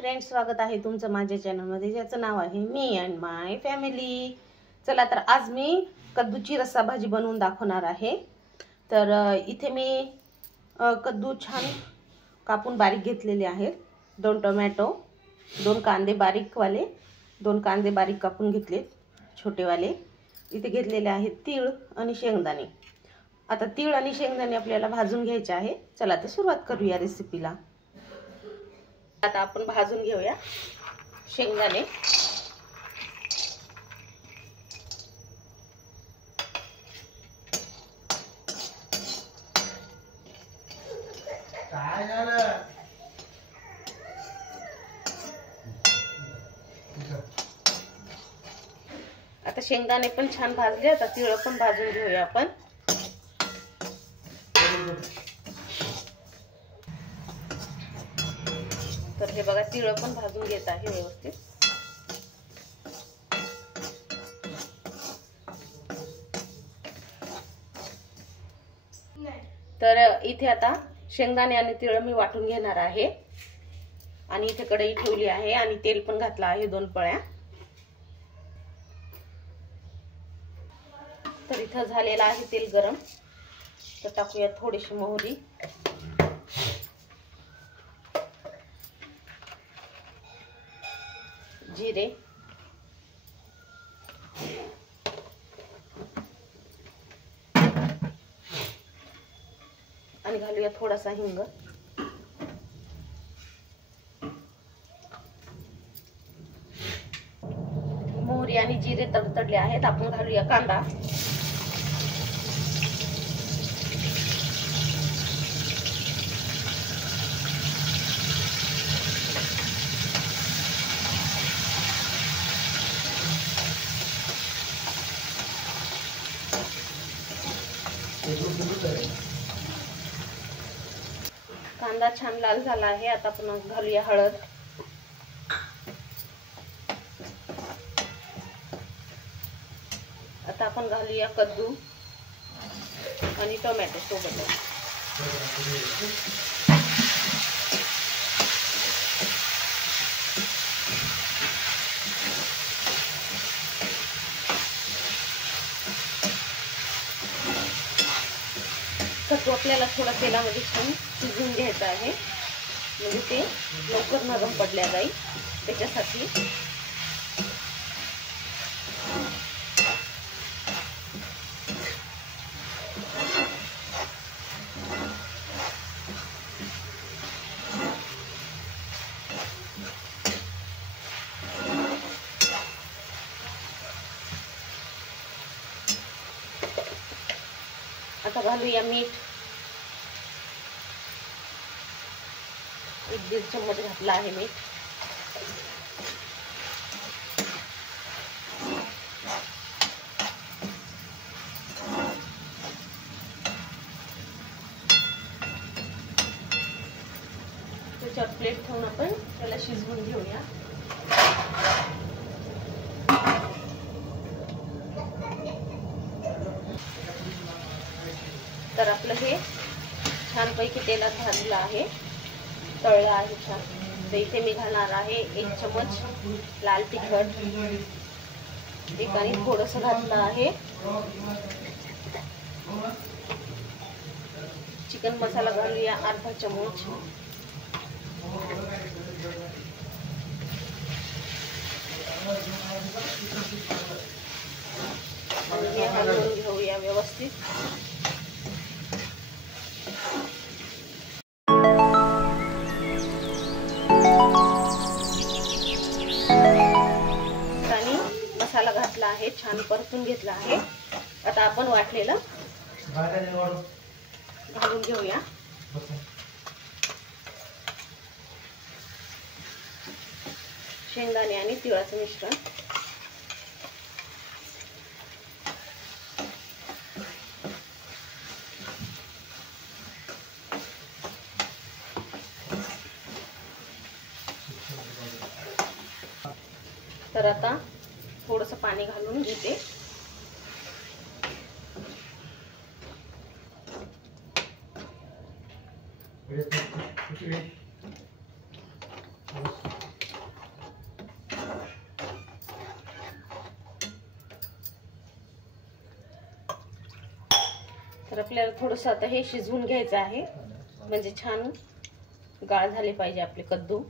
Friends, स्वागत आहे तुमचं माझ्या चॅनलमध्ये, ज्याचं नाव आहे मी अँड माय फॅमिली। चला तर आज मी कद्दूची रस्सा भाजी बनवून दाखवणार आहे। तर इथे मी कद्दू छान कापून बारीक घेतलेले आहेत। 2 टोमॅटो, 2 कांदे बारीकवाले, 2 कांदे बारीक कापून घेतले छोटेवाले। इथे घेतलेले आहेत तीळ आणि शेंगदाणे। आता तीळ आणि शेंगदाणे आपल्याला भाजून घ्यायचे आहे। चला तर सुरुवात करूया रेसिपीला। आता आपण भाजून घेऊया शेंगदाणे। काय झालं? आता शेंगदाणे पण छान भाजले, आता तीळ पण भाजून घेऊया आपण। तर हे बघा, तीळ पण भाजून घेत आहे व्यवस्थित। तर इथे आता शेंगदाणे आणि तीळ मी वाटून घेणार आहे आणि इथे कढई ठेवली आहे आणि तेल पण घातलं आहे 2 पळ्या। तर इथं झालेलं आहे तेल गरम, तर टाकूया थोडीशी मोहरी, जिरे, आणि घालूया थोडासा हिंग। मोहरी आणि जिरे तडतडले आहेत, आपण घालूया कांदा। कांदा छान लाल झाला आहे, आता आपण घालूया हळद, आता आपण घालूया कद्दू आणि टोमॅटो सोबत। कद्दू आपल्याला थोडा तेलामध्ये छान शिजवून घ्यायचा आहे, म्हणजे ते लवकर नरम पडल्या जाईल त्याच्यासाठी। आता घालूया मीठ, 1-1.5 चम्मच घातला आहे मीठ। त्याच्यावर प्लेट ठेवून आपण त्याला शिजवून घेऊया। तर आपलं हे छानपैकी तेलात भाजलं आहे, तळलं आहे छान। तर इथे मी घालणार आहे 1 चम्मच लाल तिखट, आणि थोडंसं घातलं आहे चिकन मसाला, घालूया अर्धा चम्मच। आणि हे हलवून घेऊया व्यवस्थित। मसाला घातला आहे, छान परतून घेतला आहे। आता आपण वाटलेलं घालून घेऊया। शेंगदाणे आणि तिळाचं मिश्रण, तर आता थोडंसं पाणी घालून घेते। तर आपल्याला थोडंसं आता हे शिजवून घ्यायचं आहे, म्हणजे छान गाळ झाले पाहिजे आपले कद्दू.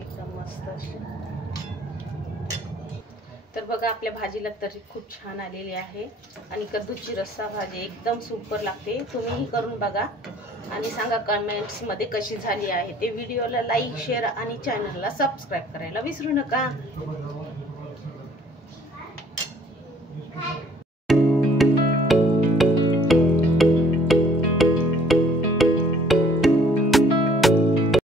एकदम मस्त अशी. तर बघा आपल्या भाजीला तरी खूप छान आलेली आहे आणि कद्दूची रस्सा भाजी एकदम सुपर लागते. तुम्हीही करून बघा आणि सांगा कमेंट्स मध्ये कशी झाली आहे ते. व्हिडिओला लाईक शेअर आणि चॅनलला सबस्क्राईब करायला विसरू नका.